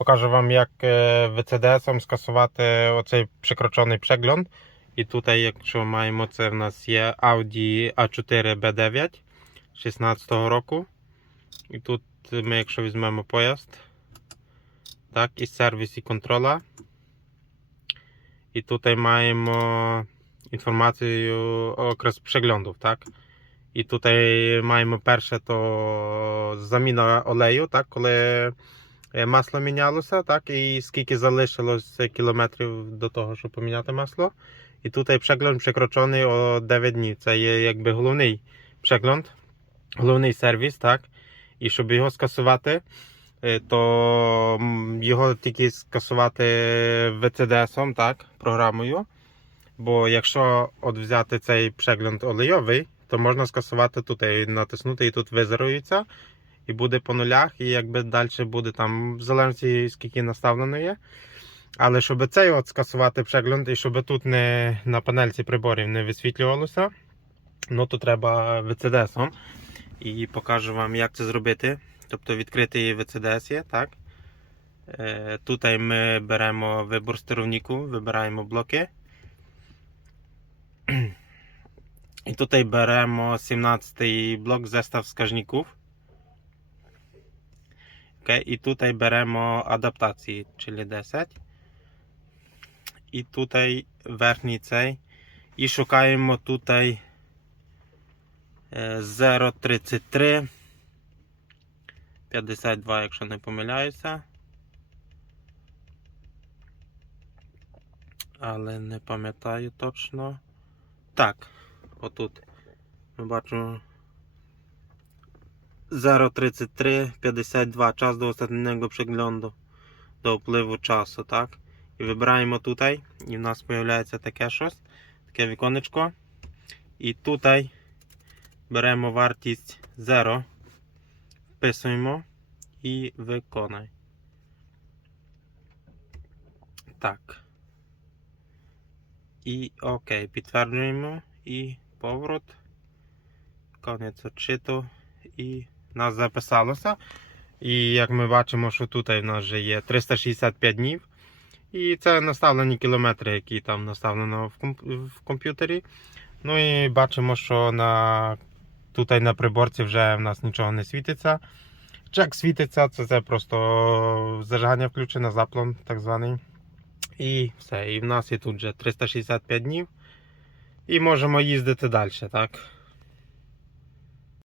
Покажу вам, як е, VCDS скасувати оцей прикручений прzegląd. І тут, якщо маємо, це в нас є Audi A4 B9 16 року. І тут ми, якщо візьмемо поїзд, так, і сервіс і контрола. І тут маємо інформацію окрес прzeglądów, так? І тут маємо перше то заміна олею, так, коли е, масло мінялося, так, і скільки залишилось кілометрів до того, щоб поміняти масло. І тут przegląd przekroczony о 9 днів. Це є якби головний przegląd, головний сервіс, так. І щоб його скасувати, е, то його тільки скасувати VCDS, так, програмою. Бо якщо от взяти цей przegląd олейовий, то можна скасувати тут натиснути, і тут визерується, і буде по нулях, і якби далі буде там, в залежності скільки наставлено є. Але щоб цей от скасувати przegląd, і щоб тут не на панельці приборів не висвітлювалося, ну то треба VCDS. І покажу вам, як це зробити. Тобто відкритий VCDS є, так? Е, Тут ми беремо вибор стеровніку, вибираємо блоки. І тут беремо 17 блок зестав скажників. Окей, І тут беремо адаптації, czyli 10. І тут верхній цей. І шукаємо тут е, 033 52, якщо не помиляюся. Але не пам'ятаю точно. Так, отут ми бачимо 033 52 час до останнього przeglądu до впливу часу, так? І вибираємо тут, і в нас з'являється таке щось, таке віконечко. І тут беремо вартість 0, вписуємо і виконай. Так. І окей, підтверджуємо і поворот. Конець odczytu і нас записалося. І як ми бачимо, що тут в нас вже є 365 днів. І це наставлені кілометри, які там наставлено в, комп- в комп'ютері. Ну і бачимо, що на, тут на приборці вже в нас нічого не світиться. Чек світиться, це, це просто зажигання включено, заплон так званий. І все. І в нас є тут вже 365 днів. І можемо їздити далі, так?